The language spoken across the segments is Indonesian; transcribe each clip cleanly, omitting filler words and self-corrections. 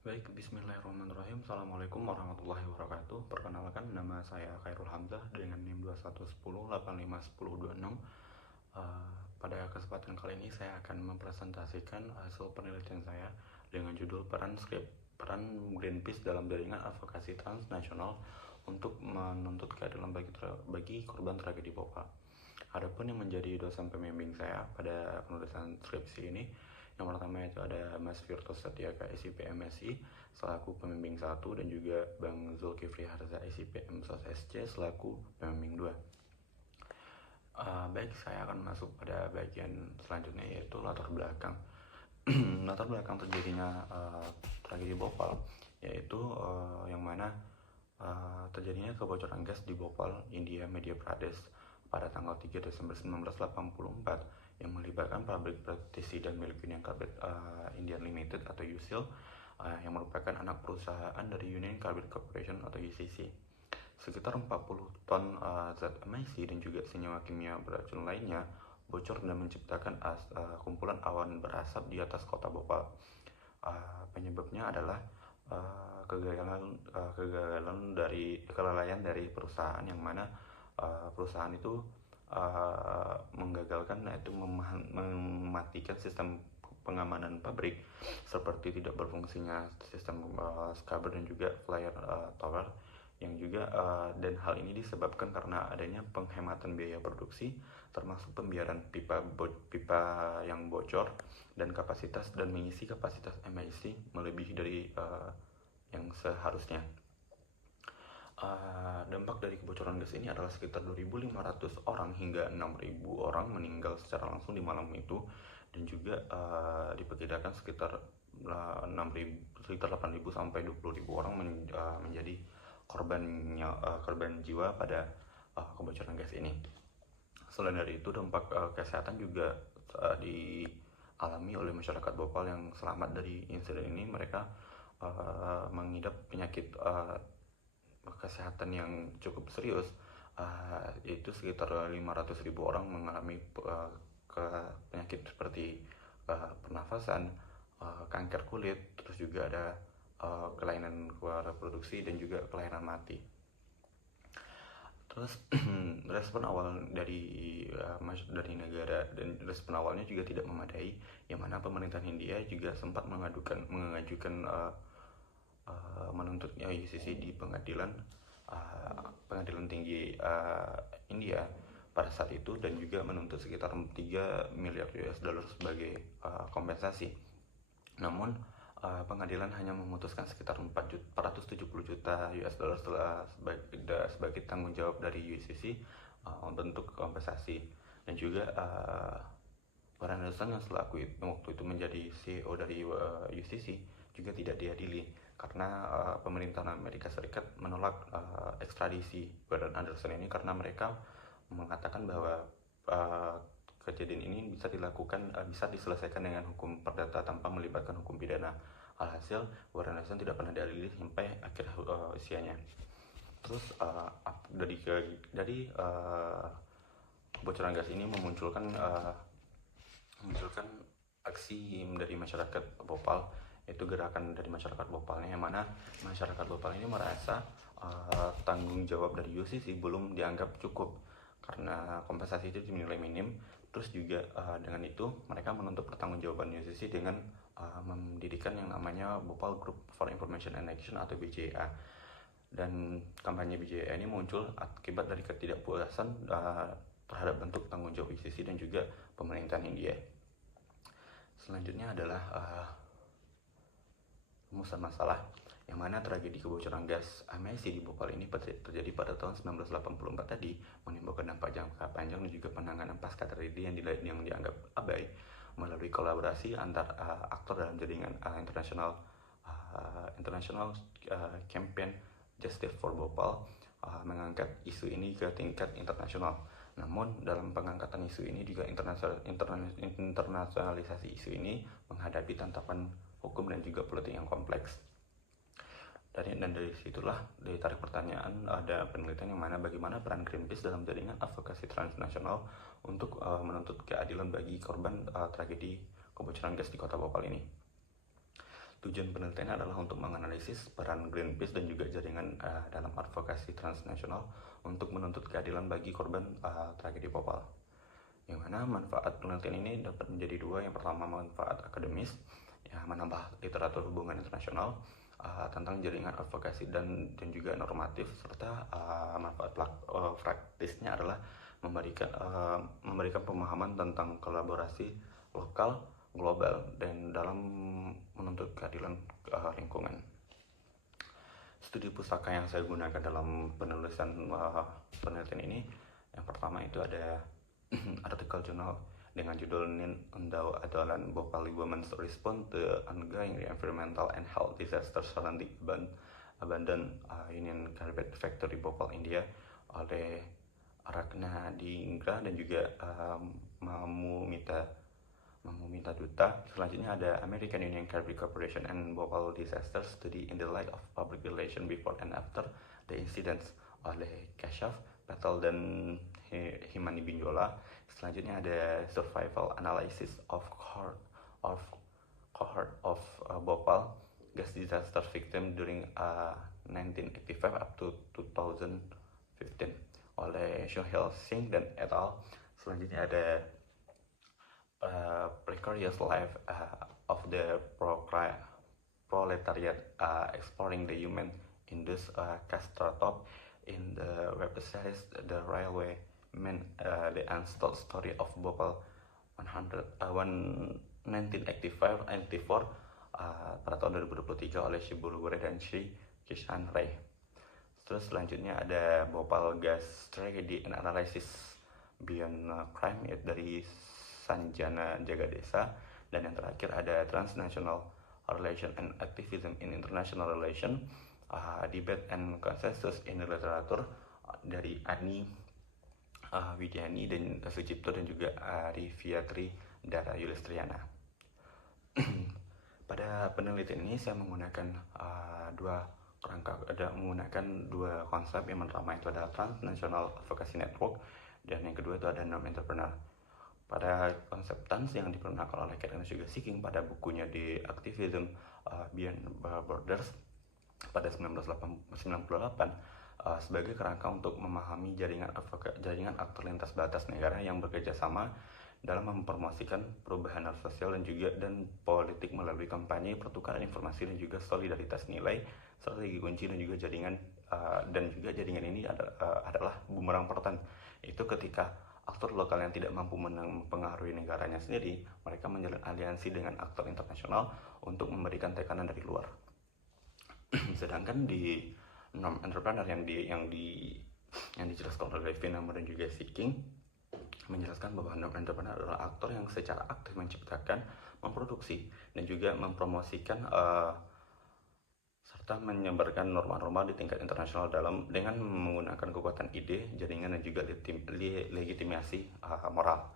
Baik, bismillahirrahmanirrahim. Assalamualaikum warahmatullahi wabarakatuh. Perkenalkan, nama saya Khairul Hamzah dengan NIM 2110851026. Pada kesempatan kali ini saya akan mempresentasikan hasil penelitian saya dengan judul peran Greenpeace dalam jaringan advokasi transnasional untuk menuntut keadilan bagi korban tragedi Bhopal. Adapun yang menjadi dosen pembimbing saya pada penulisan skripsi ini, yang pertama itu ada Mas Virtus Setiaka SIP MSI selaku pembimbing 1 dan juga Bang Zulkifli Harza SIP MSOS SC selaku pembimbing 2. Baik, saya akan masuk pada bagian selanjutnya, yaitu latar belakang. Latar belakang terjadinya tragedi Bhopal, yaitu yang mana terjadinya kebocoran gas di Bhopal, India, Madhya Pradesh pada tanggal 3 Desember 1984 yang melibatkan pabrik pestisida milik Union Carbide India Limited atau USIL yang merupakan anak perusahaan dari Union Carbide Corporation atau UCC. Sekitar 40 ton zat MIC dan juga senyawa kimia beracun lainnya bocor dan menciptakan kumpulan awan berasap di atas kota Bhopal. Penyebabnya adalah kelalaian dari perusahaan, yang mana perusahaan itu menggagalkan, yaitu mematikan sistem pengamanan pabrik seperti tidak berfungsinya sistem scrubber dan juga flyer tower, yang juga dan hal ini disebabkan karena adanya penghematan biaya produksi, termasuk pembiaran pipa yang bocor dan mengisi kapasitas MIC melebihi dari yang seharusnya. Dampak dari kebocoran gas ini adalah sekitar 2.500 orang hingga 6.000 orang meninggal secara langsung di malam itu, dan juga diperkirakan sekitar 8.000 sampai 20.000 orang menjadi korban jiwa pada kebocoran gas ini. Selain dari itu, dampak kesehatan juga dialami oleh masyarakat Bhopal yang selamat dari insiden ini. Mereka mengidap penyakit kesehatan yang cukup serius, yaitu sekitar 500.000 orang mengalami penyakit seperti pernafasan, kanker kulit, terus juga ada kelainan reproduksi dan juga kelainan mati. Terus respon awal dari negara, dan respon awalnya juga tidak memadai, yang mana pemerintahan India juga sempat mengajukan menuntutnya UCC di pengadilan tinggi India pada saat itu, dan juga menuntut sekitar 3 miliar US dollar sebagai kompensasi. Namun pengadilan hanya memutuskan sekitar 470 juta US dollar sebagai tanggung jawab dari UCC bentuk kompensasi. Dan juga Warren Anderson yang waktu itu menjadi CEO dari UCC juga tidak diadili karena pemerintahan Amerika Serikat menolak ekstradisi Warren Anderson ini, karena mereka mengatakan bahwa kejadian ini bisa diselesaikan dengan hukum perdata tanpa melibatkan hukum pidana. Alhasil, Warren Anderson tidak pernah diadili sampai akhir usianya. Terus dari kebocoran gas ini memunculkan aksi dari masyarakat Bhopal, yaitu gerakan dari masyarakat Bhopalnya, yang mana masyarakat Bhopal ini merasa tanggung jawab dari UCC belum dianggap cukup karena kompensasi itu dinilai minim. Terus juga dengan itu mereka menuntut pertanggungjawaban UCC dengan mendirikan yang namanya Bhopal Group for Information and Action atau BJA. Dan kampanye BJA ini muncul akibat dari ketidakpuasan terhadap bentuk tanggung jawab UCC dan juga pemerintahan India. Selanjutnya adalah rumusan masalah, yang mana tragedi kebocoran gas MIC di Bhopal ini terjadi pada tahun 1984 tadi, menimbulkan dampak jangka panjang dan juga penanganan pasca tragedi yang dianggap abai melalui kolaborasi antar aktor dalam jaringan international campaign Justice for Bhopal mengangkat isu ini ke tingkat internasional. Namun dalam pengangkatan isu ini juga internasionalisasi isu ini menghadapi tantangan hukum dan juga politik yang kompleks. Dari situlah ditarik pertanyaan, ada penelitian yang mana bagaimana peran Greenpeace dalam jaringan advokasi transnasional untuk menuntut keadilan bagi korban tragedi kebocoran gas di kota Bhopal ini. Tujuan penelitian adalah untuk menganalisis peran Greenpeace dan juga jaringan dalam advokasi transnasional untuk menuntut keadilan bagi korban tragedi Bhopal. Yang mana manfaat penelitian ini dapat menjadi dua. Yang pertama, manfaat akademis, ya, menambah literatur hubungan internasional tentang jaringan advokasi dan juga normatif, serta manfaat praktisnya adalah memberikan pemahaman tentang kolaborasi lokal, global, dan dalam menuntut keadilan lingkungan. Studi pustaka yang saya gunakan dalam penulisan penelitian ini, yang pertama itu ada artikel jurnal dengan judul Nin Undau Adalan Bhopal Women's Response to Ongoing Environmental and Health Disasters Surrounding Abandoned Union Carbide Factory Bhopal, India, oleh Arakna Dingra dan juga Mamumita Dutta. Selanjutnya ada American Union Carbide Corporation and Bhopal Disaster Study in the Light of Public Relations Before and After the Incidents oleh Kashaf Patel dan Himani Binjola. Selanjutnya ada Survival Analysis of Cohort of Bhopal Gas Disaster Victim during 1985 up to 2015 oleh Sohail Singh dan et al. Selanjutnya ada Precarious Life of the Proletariat Exploring the Human Induced Catastrophe in the website The Railway Man, The Untold Story of Bhopal 1985-94 pada tahun 2023 oleh Shiburu Gore dan Sri Kishan Ray. Terus selanjutnya ada Bhopal Gas Tragedy and Analysis Beyond Crime dari Sanjana Jagadesa. Dan yang terakhir ada Transnational Relation and Activism in International Relation, Debate and Consensus in the Literature dari Ani Widyani dan Sucipto dan juga Riviatri Dara Yulistriana. Pada penelitian ini saya menggunakan menggunakan dua konsep. Yang pertama itu adalah Transnational Advocacy Network dan yang kedua itu ada Non-Entrepreneur. Pada konsep trans yang diperkenalkan oleh Cat and Sugar Seeking pada bukunya The Activism Beyond Borders pada 1998 sebagai kerangka untuk memahami jaringan aktor lintas batas negara yang bekerja sama dalam mempromosikan perubahan sosial dan politik melalui kampanye, pertukaran informasi dan juga solidaritas nilai, strategi kunci dan juga jaringan ini adalah bumerang pertan. Itu ketika aktor lokal yang tidak mampu mempengaruhi negaranya sendiri, mereka menjalin aliansi dengan aktor internasional untuk memberikan tekanan dari luar. Sedangkan di Non-Entrepreneur yang dijelaskan oleh Vinamur dan juga Seeking menjelaskan bahwa Non-Entrepreneur adalah aktor yang secara aktif menciptakan, memproduksi dan juga mempromosikan serta menyebarkan norma-norma di tingkat internasional dengan menggunakan kekuatan ide, jaringan dan juga legitimasi moral.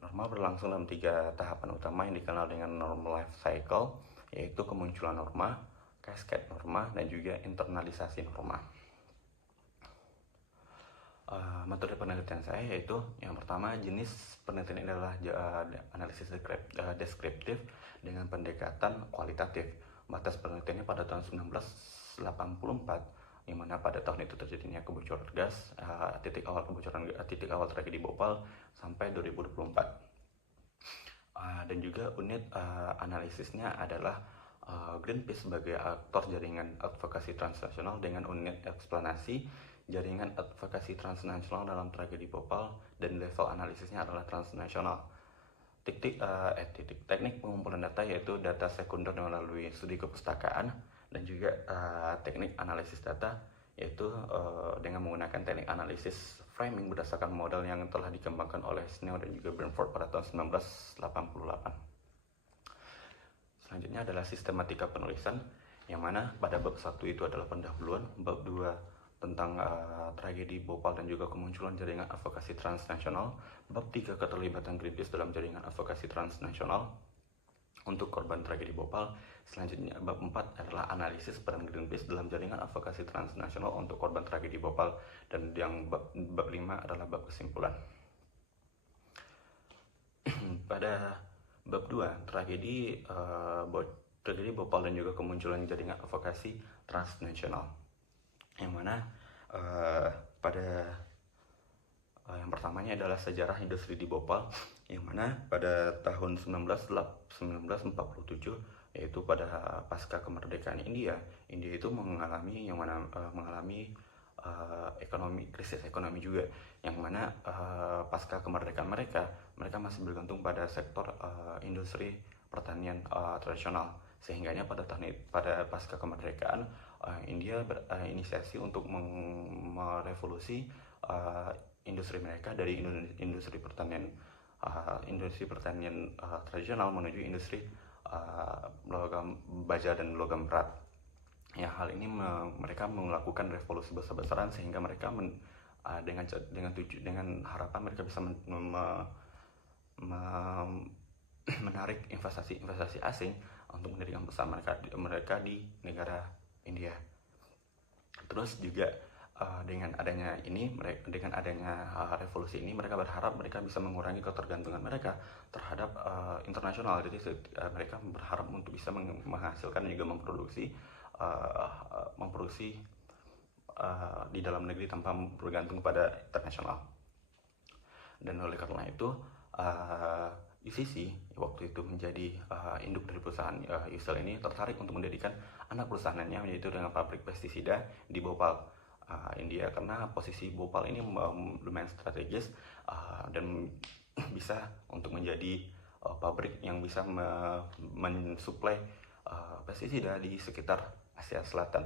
Norma berlangsung dalam 3 tahapan utama yang dikenal dengan norm life cycle, yaitu kemunculan norma, cascade norma, dan juga internalisasi norma. Metode penelitian saya yaitu yang pertama, jenis penelitian ini adalah analisis deskriptif dengan pendekatan kualitatif. Batas penelitiannya pada tahun 1984, di mana pada tahun itu terjadinya kebocoran gas, titik awal tragedi Bhopal sampai 2024. Dan juga unit analisisnya adalah Greenpeace sebagai aktor jaringan advokasi transnasional dengan unit eksplanasi jaringan advokasi transnasional dalam tragedi Bhopal, dan level analisisnya adalah transnasional. Teknik pengumpulan data yaitu data sekunder melalui studi kepustakaan, dan juga teknik analisis data yaitu dengan menggunakan teknik analisis framing berdasarkan model yang telah dikembangkan oleh Snow dan juga Burnford pada tahun 1988. Selanjutnya adalah sistematika penulisan, yang mana pada bab 1 itu adalah pendahuluan, bab 2 tentang tragedi Bhopal dan juga kemunculan jaringan advokasi transnasional, bab 3 keterlibatan Greenpeace dalam jaringan advokasi transnasional untuk korban tragedi Bhopal. Selanjutnya bab 4 adalah analisis peran Greenpeace dalam jaringan advokasi transnasional untuk korban tragedi Bhopal, dan yang bab 5 adalah bab kesimpulan. Pada bab 2 tragedi tragedi Bhopal dan juga kemunculan jaringan advokasi transnasional, yang mana pada yang pertamanya adalah sejarah industri di Bhopal, yang mana pada tahun 1947, yaitu pada pasca kemerdekaan India itu mengalami krisis ekonomi juga, yang mana pasca kemerdekaan mereka masih bergantung pada sektor industri pertanian tradisional, sehingganya pada pasca kemerdekaan India berinisiasi untuk merevolusi industri mereka dari industri pertanian tradisional menuju industri logam baja dan logam berat. Ya, hal ini mereka melakukan revolusi besar-besaran sehingga mereka dengan harapan mereka bisa menarik investasi asing untuk mendirikan perusahaan mereka di negara India. Terus juga dengan adanya revolusi ini, mereka berharap mereka bisa mengurangi ketergantungan mereka terhadap internasional. Jadi mereka berharap untuk bisa menghasilkan dan juga memproduksi di dalam negeri tanpa bergantung pada internasional. Dan oleh karena itu UCC waktu itu menjadi induk dari perusahaan USL ini tertarik untuk mendirikan anak perusahaannya, yaitu dengan pabrik pestisida di Bhopal, India, karena posisi Bhopal ini lumayan strategis dan bisa untuk menjadi pabrik yang bisa mensuplai pestisida di sekitar Asia Selatan.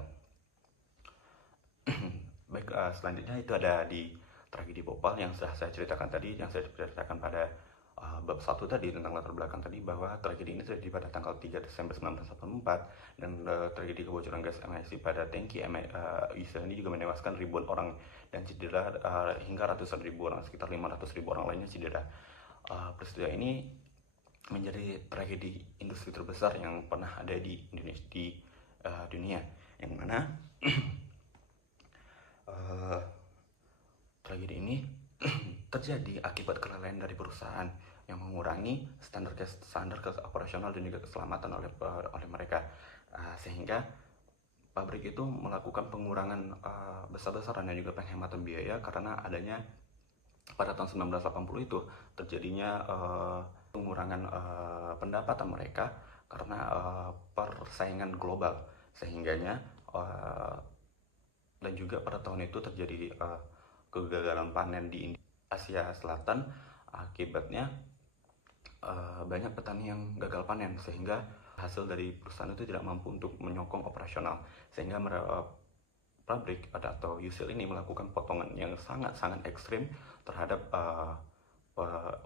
Baik, selanjutnya itu ada di tragedi Bhopal yang sudah saya ceritakan tadi, yang saya ceritakan pada bab 1 tadi tentang latar belakang tadi, bahwa tragedi ini terjadi pada tanggal 3 Desember 1984, dan tragedi kebocoran gas MIC pada tangki USL ini juga menewaskan ribuan orang dan cedera hingga ratusan ribu orang, sekitar 500.000 orang lainnya cedera. Peristiwa ini menjadi tragedi industri terbesar yang pernah ada di Indonesia, di dunia, yang mana tragedi ini terjadi akibat kelalaian dari perusahaan yang mengurangi standar operasional dan juga keselamatan oleh mereka, sehingga pabrik itu melakukan pengurangan besar-besaran dan juga penghematan biaya, karena adanya pada tahun 1980 itu terjadinya pengurangan pendapatan mereka karena persaingan global, sehingganya dan juga pada tahun itu terjadi kegagalan panen di Asia Selatan. Akibatnya banyak petani yang gagal panen, sehingga hasil dari perusahaan itu tidak mampu untuk menyokong operasional, sehingga pabrik atau USL ini melakukan potongan yang sangat ekstrim terhadap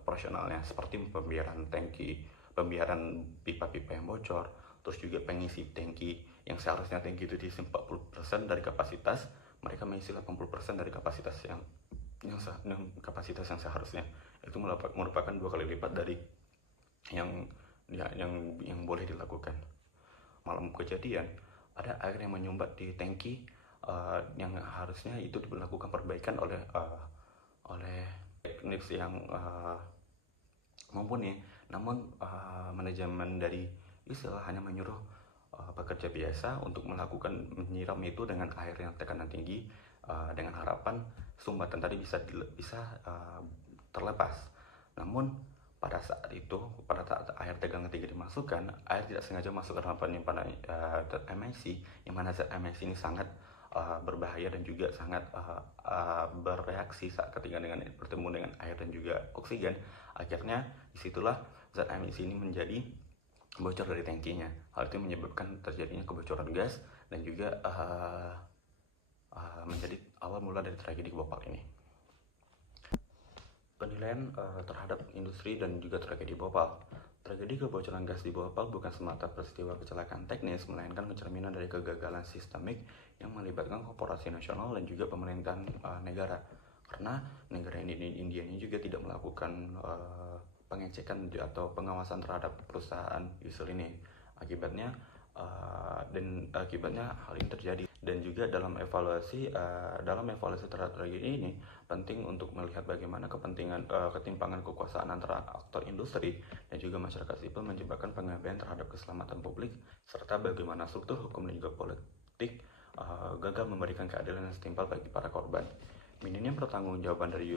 operasionalnya, seperti pembiaran pipa-pipa yang bocor, terus juga pengisi tangki yang seharusnya tangki itu diisi 40% dari kapasitas, mereka mengisi 80% dari kapasitas yang seharusnya. Itu merupakan 2 kali lipat dari yang boleh dilakukan. Malam kejadian ada air yang menyumbat di tangki yang harusnya itu dilakukan perbaikan oleh teknik yang mumpuni, namun manajemen dari USL hanya menyuruh pekerja biasa untuk menyiram itu dengan air yang tekanan tinggi, dengan harapan sumbatan tadi bisa terlepas. Namun pada saat air tegangan tinggi dimasukkan, air tidak sengaja masuk ke dalam penyimpanan zat MIC, yang mana zat MIC ini sangat berbahaya dan juga sangat bereaksi saat ketika bertemu dengan air dan juga oksigen. Akhirnya disitulah zat MIC ini menjadi bocor dari tangkinya. Hal itu menyebabkan terjadinya kebocoran gas dan juga menjadi awal mula dari tragedi Bhopal ini. Penilaian terhadap industri dan juga tragedi Bhopal. Tragedi kebocoran gas di Bhopal bukan semata peristiwa kecelakaan teknis, melainkan cerminan dari kegagalan sistemik yang melibatkan korporasi nasional dan juga pemerintahan negara. Karena negara India ini juga tidak melakukan pengecekan atau pengawasan terhadap perusahaan USL ini. Akibatnya hal ini terjadi. Dan juga dalam evaluasi terhadap tragedi ini penting untuk melihat bagaimana ketimpangan kekuasaan antara aktor industri dan juga masyarakat sipil menyebabkan pengabaian terhadap keselamatan publik, serta bagaimana struktur hukum dan juga politik gagal memberikan keadilan yang setimpal bagi para korban. Minimnya pertanggungjawaban dari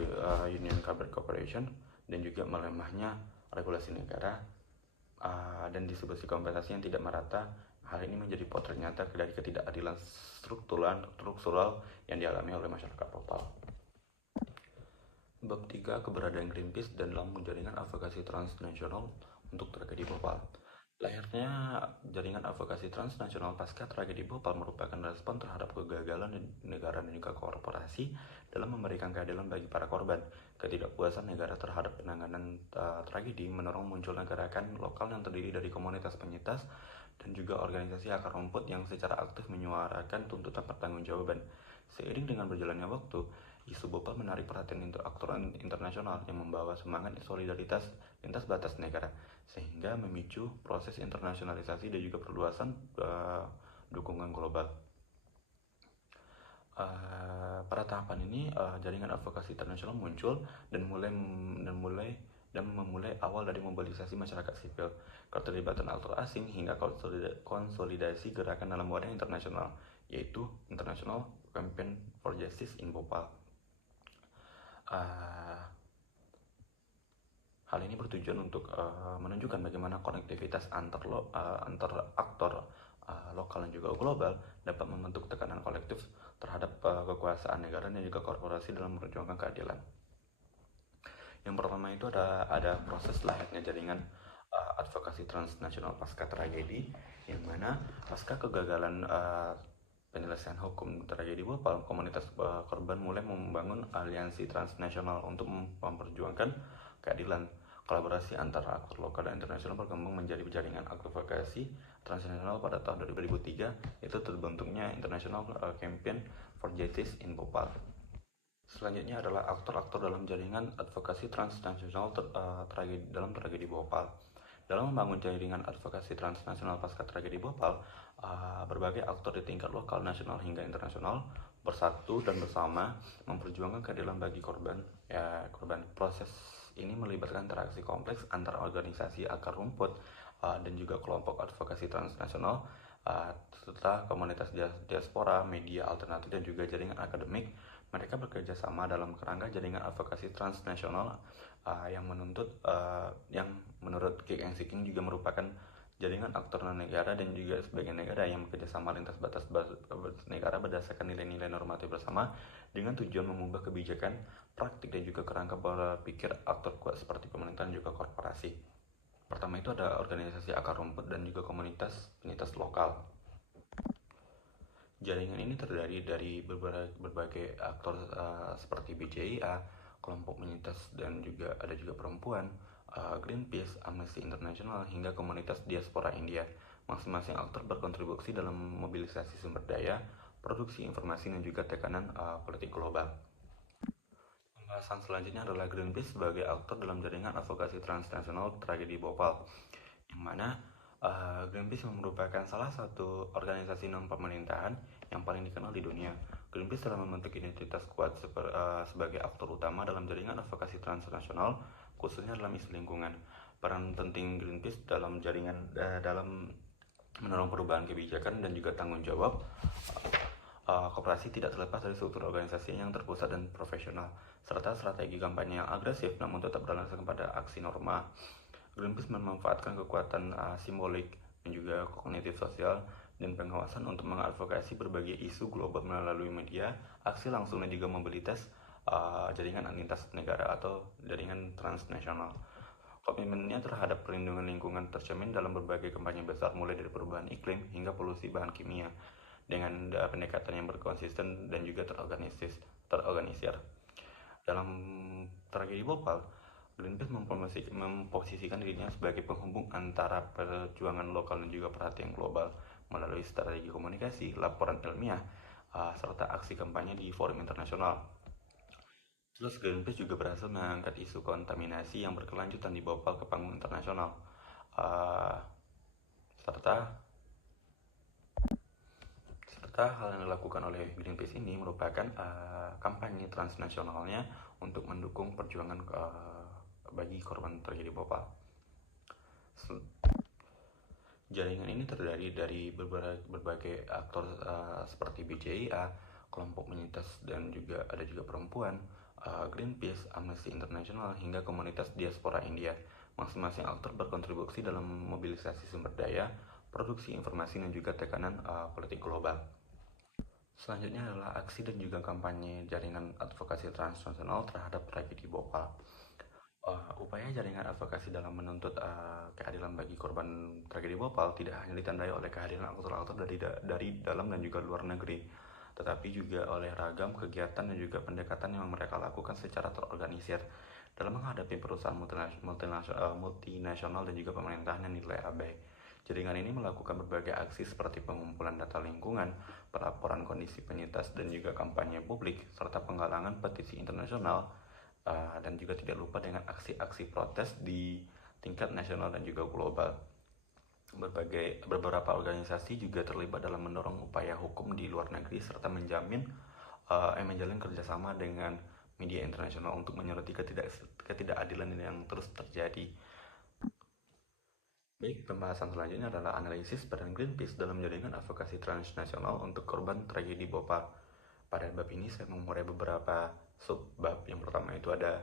Union Carbide Corporation dan juga melemahnya regulasi negara dan distribusi kompensasi yang tidak merata. Hal ini menjadi potret nyata dari ketidakadilan struktural yang dialami oleh masyarakat Bhopal. Bab 3. Keberadaan Greenpeace dan dalam jaringan advokasi transnasional untuk tragedi Bhopal. Lahirnya jaringan advokasi transnasional pasca tragedi Bhopal merupakan respon terhadap kegagalan negara dan juga korporasi dalam memberikan keadilan bagi para korban. Ketidakpuasan negara terhadap penanganan tragedi mendorong munculnya gerakan lokal yang terdiri dari komunitas penyintas dan juga organisasi akar rumput yang secara aktif menyuarakan tuntutan pertanggungjawaban. Seiring dengan berjalannya waktu, isu Bhopal menarik perhatian aktor internasional yang membawa semangat solidaritas lintas batas negara, sehingga memicu proses internasionalisasi dan juga perluasan dukungan global. Pada tahapan ini, jaringan advokasi internasional muncul dan memulai awal dari mobilisasi masyarakat sipil, keterlibatan aktor asing hingga konsolidasi gerakan dalam wadah internasional, yaitu International Campaign for Justice in Bhopal. Hal ini bertujuan untuk menunjukkan bagaimana konektivitas antar aktor lokal dan juga global dapat membentuk tekanan kolektif terhadap kekuasaan negara dan juga korporasi dalam memperjuangkan keadilan. Yang pertama itu ada proses lahirnya jaringan advokasi transnasional pasca tragedi, yang mana pasca kegagalan penyelesaian hukum tragedi Bhopal, komunitas korban mulai membangun aliansi transnasional untuk memperjuangkan keadilan. Kolaborasi antara aktor lokal dan internasional berkembang menjadi jaringan advokasi transnasional pada tahun 2003, yaitu terbentuknya International Campaign for Justice in Bhopal. Selanjutnya adalah aktor-aktor dalam jaringan advokasi transnasional dalam tragedi Bhopal. Dalam membangun jaringan advokasi transnasional pasca tragedi Bhopal, berbagai aktor di tingkat lokal, nasional hingga internasional bersatu dan bersama memperjuangkan keadilan bagi korban. Proses ini melibatkan interaksi kompleks antara organisasi akar rumput dan juga kelompok advokasi transnasional, serta komunitas diaspora, media alternatif dan juga jaringan akademik. Mereka bekerja sama dalam kerangka jaringan advokasi transnasional yang menurut Kick and Seeking juga merupakan jaringan aktor non-negara dan juga sebagian negara yang bekerja sama lintas batas negara berdasarkan nilai-nilai normatif bersama dengan tujuan mengubah kebijakan, praktik dan juga kerangka berpikir aktor kuat seperti pemerintahan dan juga korporasi. Pertama itu ada organisasi akar rumput dan juga komunitas penyintas lokal. Jaringan ini terdiri dari berbagai aktor seperti BJIA, kelompok penyintas dan juga ada juga perempuan, Greenpeace, Amnesty International hingga komunitas diaspora India. Masing-masing aktor berkontribusi dalam mobilisasi sumber daya, produksi informasi dan juga tekanan politik global. Pembahasan selanjutnya adalah Greenpeace sebagai aktor dalam jaringan advokasi transnasional tragedi Bhopal, yang mana Greenpeace merupakan salah satu organisasi non-pemerintahan yang paling dikenal di dunia. Greenpeace telah membentuk identitas kuat sebagai aktor utama dalam jaringan advokasi transnasional, khususnya dalam isu lingkungan. Peran penting Greenpeace dalam dalam mendorong perubahan kebijakan dan juga tanggung jawab koperasi tidak terlepas dari struktur organisasi yang terpusat dan profesional, serta strategi kampanye yang agresif namun tetap berdasarkan pada aksi norma. Greenpeace memanfaatkan kekuatan simbolik dan juga kognitif sosial dan pengawasan untuk mengadvokasi berbagai isu global melalui media, aksi langsung dan juga mobilitas jaringan lintas negara atau jaringan transnasional. Komitmennya terhadap perlindungan lingkungan tercermin dalam berbagai kampanye besar, mulai dari perubahan iklim hingga polusi bahan kimia, dengan pendekatan yang berkonsisten dan juga terorganisir. Dalam tragedi Bhopal, Greenpeace memposisikan dirinya sebagai penghubung antara perjuangan lokal dan juga perhatian global melalui strategi komunikasi, laporan ilmiah, serta aksi kampanye di forum internasional. Terus Greenpeace juga berhasil mengangkat isu kontaminasi yang berkelanjutan di Bhopal ke panggung internasional, serta serta hal yang dilakukan oleh Greenpeace ini merupakan kampanye transnasionalnya untuk mendukung perjuangan bagi korban tragedi Bhopal. Jaringan ini terdiri dari berbagai aktor seperti BJIA, kelompok penyintas dan juga ada juga perempuan, Greenpeace, Amnesty International hingga komunitas diaspora India. Masing-masing aktor berkontribusi dalam mobilisasi sumber daya, produksi informasi dan juga tekanan politik global. Selanjutnya adalah aksi dan juga kampanye jaringan advokasi transnasional terhadap tragedi Bhopal. Upaya jaringan advokasi dalam menuntut keadilan bagi korban tragedi Bhopal tidak hanya ditandai oleh kehadiran aktor-aktor dari dalam dan juga luar negeri, tetapi juga oleh ragam kegiatan dan juga pendekatan yang mereka lakukan secara terorganisir dalam menghadapi perusahaan multinasional dan juga pemerintahan yang nilai abai. Jaringan ini melakukan berbagai aksi seperti pengumpulan data lingkungan, pelaporan kondisi penyintas dan juga kampanye publik, serta penggalangan petisi internasional, dan juga tidak lupa dengan aksi-aksi protes di tingkat nasional dan juga global. Beberapa organisasi juga terlibat dalam mendorong upaya hukum di luar negeri serta menjalin kerjasama dengan media internasional untuk menyoroti ketidakadilan yang terus terjadi. Baik, pembahasan selanjutnya adalah analisis peran Greenpeace dalam jaringan advokasi transnasional untuk korban tragedi Bhopal. Pada bab ini saya mengurai beberapa subbab. Yang pertama itu ada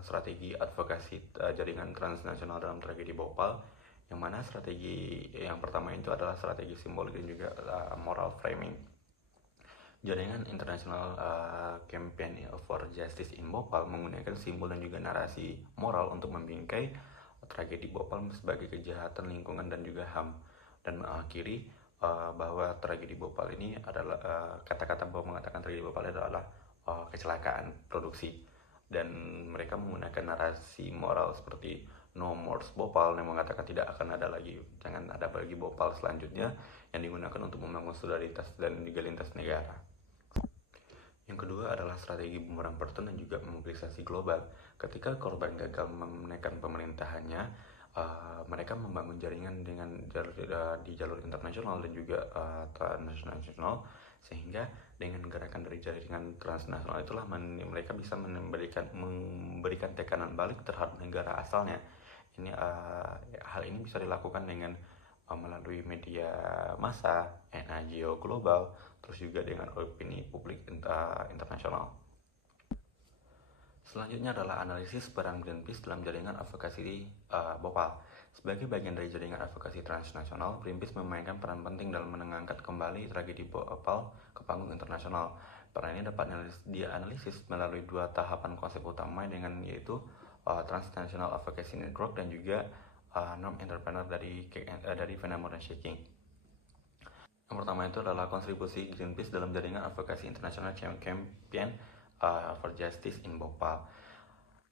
strategi advokasi jaringan transnasional dalam tragedi Bhopal, yang mana strategi yang pertama itu adalah strategi simbolik dan juga moral framing. Jaringan International Campaign for Justice in Bhopal menggunakan simbol dan juga narasi moral untuk membingkai tragedi Bhopal sebagai kejahatan lingkungan dan juga HAM, dan mengakhiri bahwa tragedi Bhopal ini adalah kata-kata bahwa mengatakan tragedi Bhopal adalah kecelakaan produksi, dan mereka menggunakan narasi moral seperti no more Bhopal yang mengatakan tidak akan ada lagi, jangan ada lagi Bhopal selanjutnya, yang digunakan untuk membangun solidaritas dan juga lintas negara. Yang kedua adalah strategi bumerang Burton dan juga mobilisasi global. Ketika korban gagal menekan pemerintahannya, mereka membangun jaringan di jalur internasional dan juga transnasional, sehingga dengan gerakan dari jaringan transnasional itulah mereka bisa memberikan tekanan balik terhadap negara asalnya. Hal ini bisa dilakukan dengan melalui media massa, NGO global, terus juga dengan opini publik internasional. Selanjutnya adalah analisis peran Greenpeace dalam jaringan advokasi Bhopal. Sebagai bagian dari jaringan advokasi transnasional, Greenpeace memainkan peran penting dalam mengangkat kembali tragedi Bhopal ke panggung internasional. Peran ini dapat dianalisis melalui dua tahapan konsep utama, dengan yaitu Transnational Advocacy Network dan juga non-entrepreneur dari Phenomenon Shaking. Yang pertama itu adalah kontribusi Greenpeace dalam jaringan advokasi internasional Campaign for Justice in Bhopal.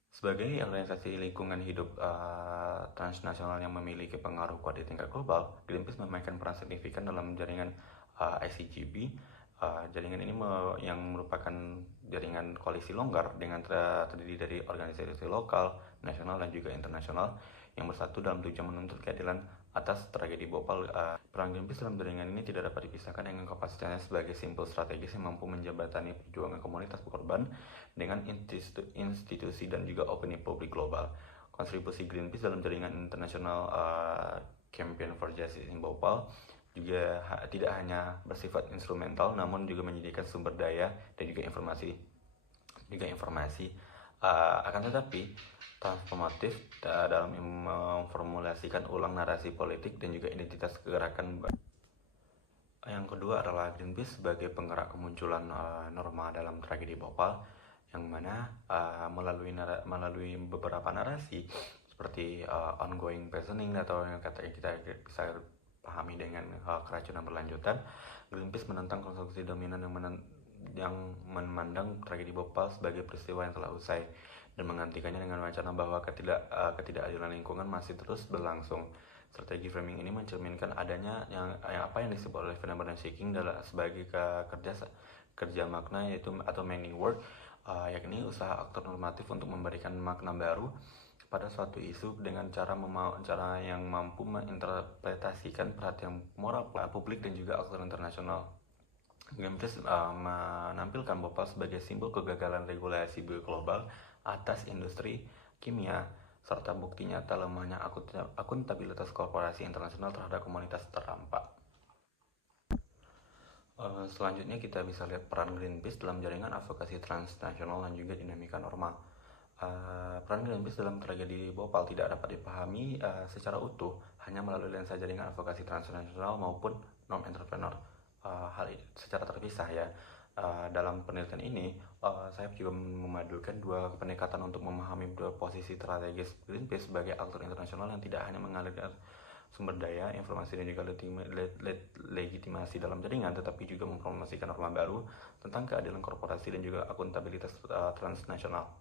Sebagai organisasi lingkungan hidup transnasional yang memiliki pengaruh kuat di tingkat global, Greenpeace memainkan peran signifikan dalam jaringan ICGB. Jaringan ini yang merupakan jaringan koalisi longgar dengan terdiri dari organisasi lokal, nasional, dan juga internasional yang bersatu dalam tujuan menuntut keadilan atas tragedi Bhopal. Peran Greenpeace dalam jaringan ini tidak dapat dipisahkan dengan kapasitasnya sebagai simpul strategis yang mampu menjembatani perjuangan komunitas korban dengan institusi dan juga opini publik global. Kontribusi Greenpeace dalam jaringan internasional Campaign for Justice in Bhopal juga tidak hanya bersifat instrumental, namun juga menyediakan sumber daya dan juga informasi. Akan tetapi transformatif dalam memformulasikan ulang narasi politik dan juga identitas kegerakan. Yang kedua adalah Greenpeace sebagai penggerak kemunculan norma dalam tragedi Bhopal, yang mana melalui beberapa narasi seperti ongoing poisoning atau yang kita bisa pahami dengan keracunan berlanjutan, Greenpeace menentang konstruksi dominan yang memandang tragedi Bhopal sebagai peristiwa yang telah usai dan menggantikannya dengan wacana bahwa ketidakadilan lingkungan masih terus berlangsung. Strategi framing ini mencerminkan adanya apa yang disebut oleh Phenomenon Shaking sebagai kerja makna, yaitu atau meaning work, yakni usaha aktor normatif untuk memberikan makna baru pada suatu isu dengan cara yang mampu menginterpretasikan perhatian moral publik dan juga aktor internasional. Greenpeace menampilkan Bhopal sebagai simbol kegagalan regulasi global atas industri kimia, serta bukti nyata lemahnya akuntabilitas korporasi internasional terhadap komunitas terdampak. Selanjutnya kita bisa lihat peran Greenpeace dalam jaringan advokasi transnasional dan juga dinamika norma. Peran Greenpeace dalam tragedi Bhopal tidak dapat dipahami secara utuh hanya melalui lensa jaringan advokasi transnasional maupun non-entrepreneur. Hal secara terpisah ya. Dalam penelitian ini, saya juga memadukan dua pendekatan untuk memahami dua posisi strategis Greenpeace sebagai aktor internasional yang tidak hanya mengalirkan sumber daya, informasi dan juga legitimasi dalam jaringan, tetapi juga mempromosikan norma baru tentang keadilan korporasi dan juga akuntabilitas transnasional.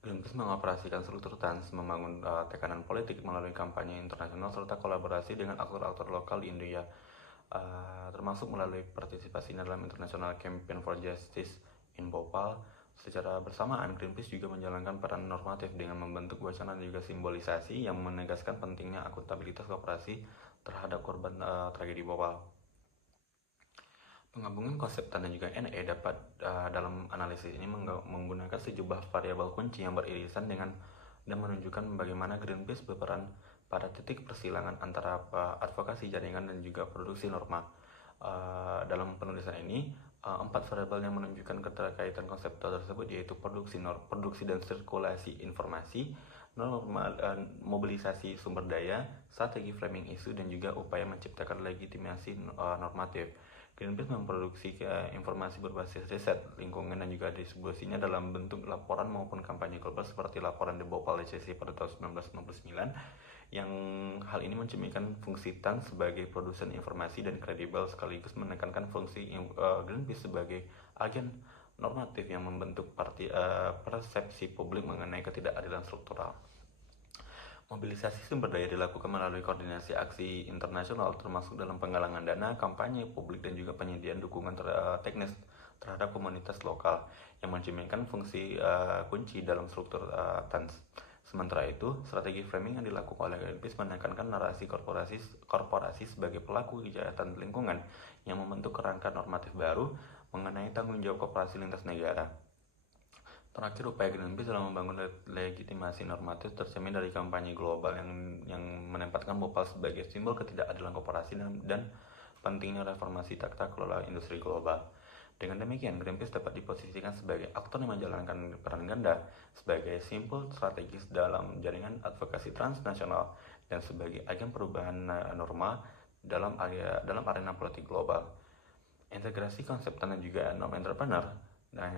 Greenpeace mengoperasikan struktur trans, membangun tekanan politik melalui kampanye internasional serta kolaborasi dengan aktor-aktor lokal di India, termasuk melalui partisipasinya dalam International Campaign for Justice in Bhopal. Secara bersamaan, Greenpeace juga menjalankan peran normatif dengan membentuk wacana dan juga simbolisasi yang menegaskan pentingnya akuntabilitas korporasi terhadap korban tragedi Bhopal. Penggabungan konsep dan juga NE dapat dalam analisis ini menggunakan sejumlah variabel kunci yang beririsan dengan dan menunjukkan bagaimana Greenpeace berperan pada titik persilangan antara advokasi jaringan dan juga produksi norma. Dalam penulisan ini, 4 variabel yang menunjukkan keterkaitan konseptual tersebut yaitu produksi dan sirkulasi informasi, norma, mobilisasi sumber daya, strategi framing isu, dan juga upaya menciptakan legitimasi normatif. Greenpeace memproduksi informasi berbasis riset lingkungan dan juga distribusinya dalam bentuk laporan maupun kampanye global seperti laporan The Bhopal ECC pada tahun 1999, yang hal ini mencerminkan fungsi TAN sebagai produsen informasi dan kredibel sekaligus menekankan fungsi Greenpeace sebagai agen normatif yang membentuk persepsi publik mengenai ketidakadilan struktural. Mobilisasi sumber daya dilakukan melalui koordinasi aksi internasional termasuk dalam penggalangan dana, kampanye publik dan juga penyediaan dukungan teknis terhadap komunitas lokal yang mencerminkan fungsi kunci dalam struktur TANS. Sementara itu, strategi framing yang dilakukan oleh Greenpeace menekankan narasi korporasi sebagai pelaku kejahatan lingkungan yang membentuk kerangka normatif baru mengenai tanggung jawab korporasi lintas negara. Terakhir, upaya Greenpeace dalam membangun legitimasi normatif tercermin dari kampanye global yang menempatkan Bhopal sebagai simbol ketidakadilan korporasi dan pentingnya reformasi tata kelola industri global. Dengan demikian, Greenpeace dapat diposisikan sebagai aktor yang menjalankan peran ganda sebagai simbol strategis dalam jaringan advokasi transnasional dan sebagai agen perubahan norma dalam arena politik global. Integrasi konsep dan juga non-entrepreneur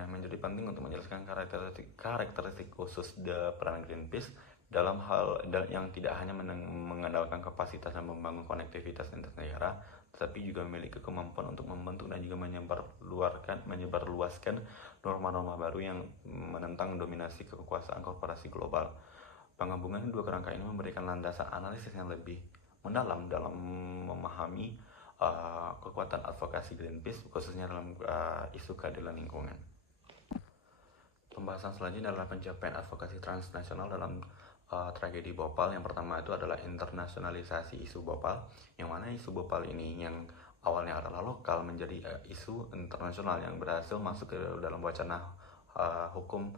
menjadi penting untuk menjelaskan karakteristik khusus peran Greenpeace dalam hal yang tidak hanya mengandalkan kapasitas dan membangun konektivitas lintas negara, tetapi juga memiliki kemampuan untuk membentuk dan juga menyebarluaskan norma-norma baru yang menentang dominasi kekuasaan korporasi global. Penggabungan dua kerangka ini memberikan landasan analisis yang lebih mendalam dalam memahami kekuatan advokasi Greenpeace khususnya dalam isu keadilan lingkungan. Pembahasan selanjutnya adalah pencapaian advokasi transnasional dalam tragedi Bhopal. Yang pertama itu adalah internasionalisasi isu Bhopal, yang mana isu Bhopal ini yang awalnya adalah lokal menjadi isu internasional yang berhasil masuk ke dalam wacana hukum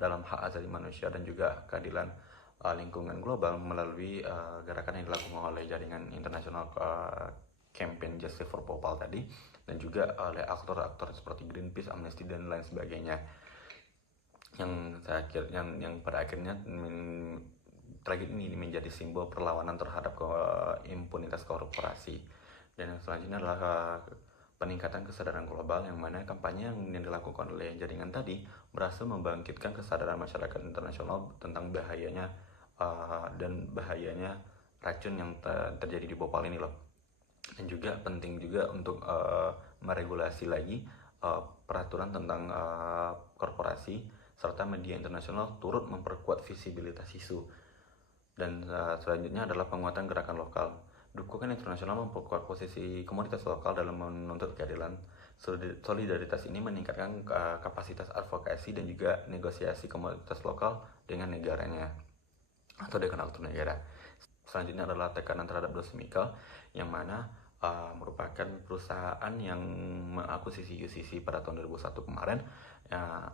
dalam hak asasi manusia dan juga keadilan lingkungan global melalui gerakan yang dilakukan oleh jaringan internasional Campaign Justice for Bhopal tadi, dan juga oleh aktor-aktor seperti Greenpeace, Amnesty dan lain sebagainya, yang pada akhirnya tragedi ini menjadi simbol perlawanan terhadap impunitas korporasi. Dan yang selanjutnya adalah peningkatan kesadaran global, yang mana kampanye yang dilakukan oleh jaringan tadi berhasil membangkitkan kesadaran masyarakat internasional tentang bahayanya dan bahayanya racun yang terjadi di Bhopal ini loh. Dan juga penting juga untuk meregulasi lagi peraturan tentang korporasi serta media internasional turut memperkuat visibilitas isu. Dan selanjutnya adalah penguatan gerakan lokal. Dukungan internasional memperkuat posisi komunitas lokal dalam menuntut keadilan. Solidaritas ini meningkatkan kapasitas advokasi dan juga negosiasi komunitas lokal dengan negaranya atau dengan aktor negara. Selanjutnya adalah tekanan terhadap dosis mikal, yang mana merupakan perusahaan yang mengakuisisi UCC pada tahun 2001 kemarin.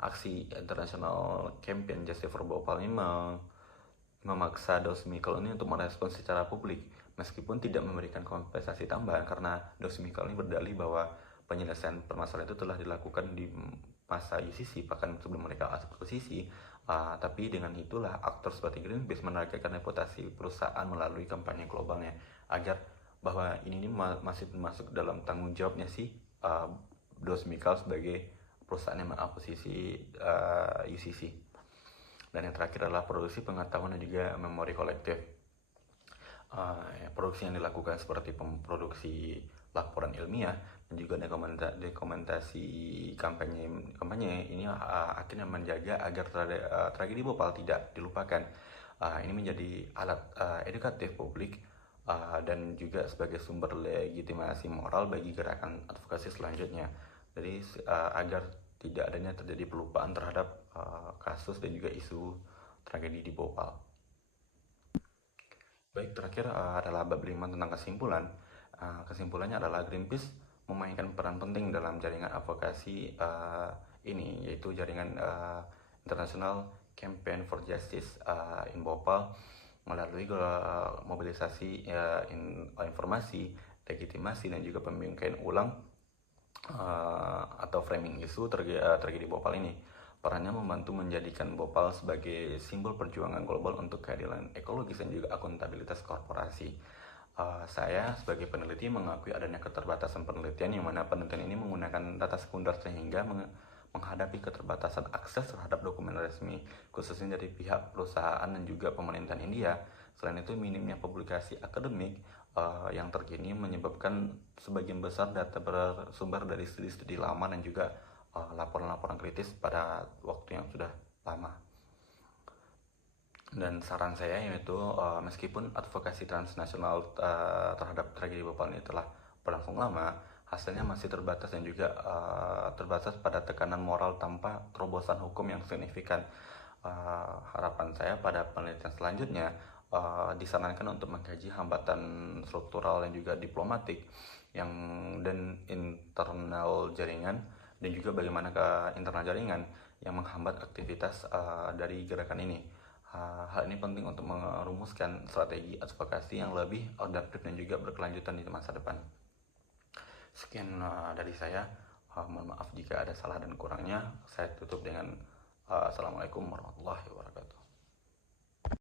Aksi internasional campaign Justice for Bhopal ini memaksa Dow Chemical ini untuk merespon secara publik meskipun tidak memberikan kompensasi tambahan, karena Dow Chemical ini berdalih bahwa penyelesaian permasalahan itu telah dilakukan di masa UCC bahkan sebelum mereka akuisisi. Tapi dengan itulah aktor seperti Greenpeace menargetkan reputasi perusahaan melalui kampanye globalnya agar bahwa ini masih masuk dalam tanggung jawabnya si Dow Chemical sebagai perusahaan yang mengakuisisi UCC. Dan yang terakhir adalah produksi pengetahuan dan juga memori kolektif. Produksi yang dilakukan seperti produksi laporan ilmiah dan juga dokumentasi kampanye ini akhirnya menjaga agar tragedi Bhopal tidak dilupakan. Ini menjadi alat edukatif publik dan juga sebagai sumber legitimasi moral bagi gerakan advokasi selanjutnya. Jadi agar tidak adanya terjadi pelupaan terhadap kasus dan juga isu tragedi di Bhopal. Baik, terakhir adalah bab 5 tentang kesimpulan. Kesimpulannya adalah Greenpeace memainkan peran penting dalam jaringan advokasi ini, yaitu jaringan International Campaign for Justice in Bhopal melalui mobilisasi informasi, legitimasi, dan juga pembingkaian ulang atau framing isu tragedi Bhopal ini. Perannya membantu menjadikan Bhopal sebagai simbol perjuangan global untuk keadilan ekologis dan juga akuntabilitas korporasi. Saya sebagai peneliti mengakui adanya keterbatasan penelitian, yang mana penelitian ini menggunakan data sekunder sehingga menghadapi keterbatasan akses terhadap dokumen resmi, khususnya dari pihak perusahaan dan juga pemerintahan India. Selain itu, minimnya publikasi akademik yang terkini menyebabkan sebagian besar data bersumber dari studi-studi lama dan juga laporan-laporan kritis pada waktu yang sudah lama. Dan saran saya yaitu meskipun advokasi transnasional terhadap tragedi Bhopal ini telah berlangsung lama, hasilnya masih terbatas dan juga terbatas pada tekanan moral tanpa terobosan hukum yang signifikan. Harapan saya pada penelitian selanjutnya disarankan untuk mengkaji hambatan struktural dan juga diplomatik dan internal jaringan, dan juga bagaimana ke internal jaringan yang menghambat aktivitas dari gerakan ini. Hal ini penting untuk merumuskan strategi advokasi yang lebih adaptif dan juga berkelanjutan di masa depan. Sekian dari saya. Mohon maaf jika ada salah dan kurangnya. Saya tutup dengan Assalamualaikum warahmatullahi wabarakatuh.